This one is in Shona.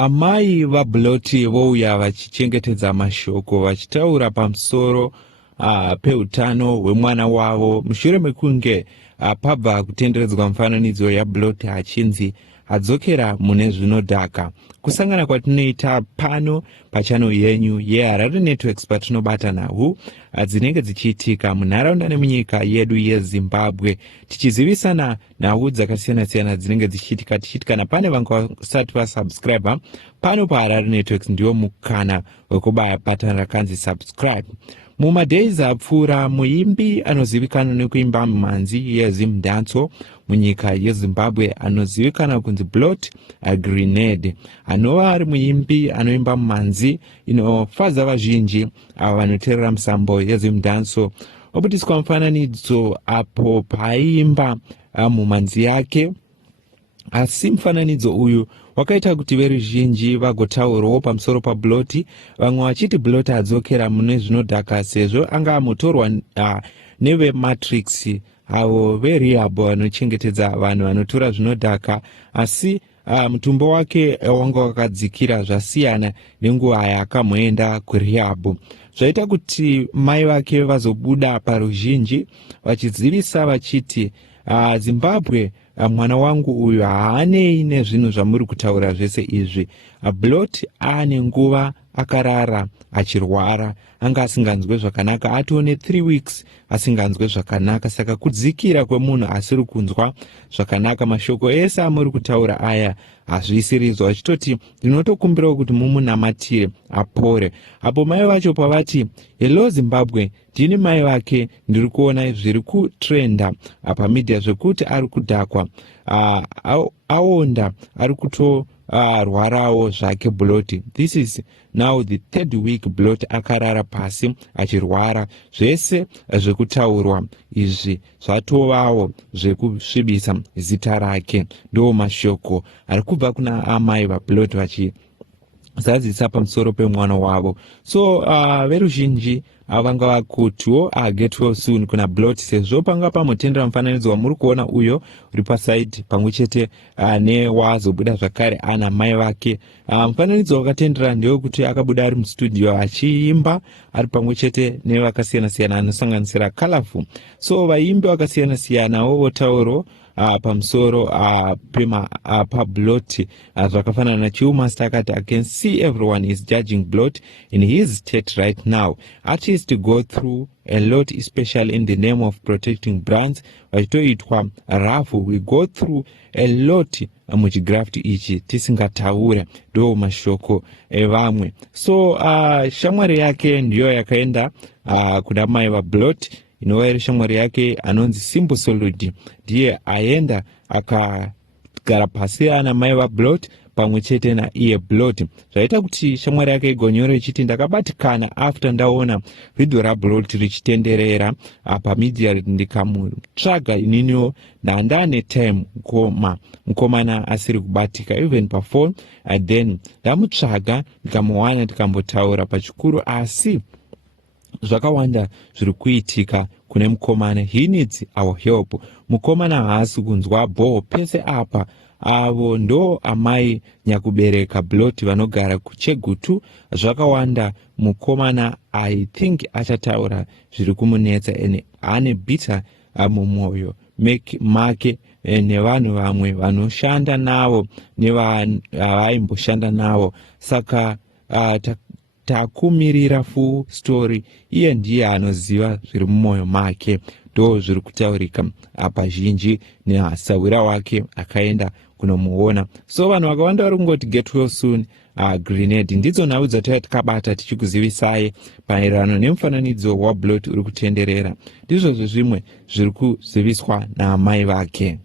Amai vaBloti vouya vachichengetedza mashoko vachitaura pamusoro peutano hwemwana wavo mushure mekunge pabva kutenderedzwa mufananidzo yaBloti achinzi adzokera mune zvinodhaka. Kusangana kwatinoita pano pachano yenyu yeHarare Networks patinobata nhau dzinenge dzichiitika munharaunda nemunyika yedu yeZimbabwe, tichizivisana nhau dzakasiyana-siyana dzinenge dzichiitika tichiitikana pane vanga vasati vasubscribe pano paHarare Networks ndiwo mukana wekubaya button rakanzi subscribe. Mumadays apfuura muimbi anozivikanwa nekuimba mhanzi yezimdanso munyika yeZimbabwe anozivikanwa kunzi Blot Grenade, anova ari muimbi anoimba mhanzi inofadza vazhinji ava vanoteerera musambo yezimdanso. Wabutiswa mufananidzo apo paiimba mumhanzi yake, asi mufananidzo uyu wakaita kuti veruzhinji vagotaurawo pamusoro paBloti, vamwe vachiti Bloti adzokera mune zvinodhaka sezvo anga amotorwa neveMatrix avo verehab vanochengetedza vanhu vanotora zvinodhaka, asi mutumbo wake wanga wakadzikira zvasiyana nenguva yaakamboenda kurehab. Zvaita kuti mai vake vazobuda paruzhinji vachizivisa vachiti Zimbabwe, mwana wangu uyu haanei nezvinhu zvamuri kutaura zvese izvi. Bloti ane nguva akarara achirwara, anga asinganzwe zvakanaka, atone 3 weeks asinganzwe zvakanaka. Saka kudzikira kwemunhu asiri kunzwa zvakanaka, mashoko ese amuri kutaura aya hazvisiridzwa, vachitoti ndinotokumbirawo kuti mumunamatire apore. Apo mai vacho pavati hello Zimbabwe, ndini mai vake, ndiri kuona zviri kutrenda pamedia zvekuti ari kudhakwa, aonda ari kutorwarawo zvake Bloti. This is now the 3rd week Bloti akarara pasi achirwara. Zvese zvekutaurwa izvi zvatovawo zvekusvibisa zita rake. Ndo mashoko ari kubva kuna amai vaBloti vachizadzisa pamusoro pemwana wavo. So veruzhinji vanga vakutiwo get well soon kuna Bloti, sezvo panga pamotendera mufananidzo wamuri kuona uyo uri pasaidi pamwe chete newazobuda zvakare ana mai vake. Mufananidzo wakatendera ndewekuti akabuda ari mustudio achiimba ari pamwe chete nevakasiyana-siyana anosanganisira Colorful. So vaimbi vakasiyana-siyanawo votauro pamusoro paBloti zvakafanana naChiumaster akati I can see everyone is judging Bloti in his state right now. Artists go through a lot, especially in the name of protecting brands. Vachitoitwa rafu, we go through a lot muchigraft ichi tisingataure. Ndo mashoko evamwe. So shamwari yake ndiyo yakaenda kuna mai vaBloti, inova iri shamwari yake anonzi Simple Solid, ndiye aenda akagara pasi ana mai vaBloti pamwe chete naiye Bloti. Zvaita kuti shamwari yake igonyore ichiti ndakabatikana after ndaona video raBloti richitenderera pamedia ndikamutsvaga ininiwo ndandane time mukomana asiri kubatika even pafone, then ndamutsvaga ndikamuwana tikambotaura pachikuru, asi zvakawanda zviri kuitika kune mukomana. He needs our help. Mukomana haasi kunzwa bho pese apa. Avo ndo amai nyakubereka Bloti vanogara kuChegutu. Zvakawanda mukomana I think achataura zviri kumunetsa ene ane bita mumwoyo make nevanhu vamwe vanoshanda navo nevaimboshanda navo. Saka takumirira full story. Iye ndiye anoziva zviri mumwoyo make, ndo zviri kutaurika pazhinji nasawira wake akaenda kunomuona. So vanhu vakawanda vari kungoti get well soon Grenade. Ndidzo nhau dzataiva tikabata tichikuzivisai maererano nemufananidzo waBloti uri kutenderera. Ndizvo zvimwe zviri kuziviswa naamai vake.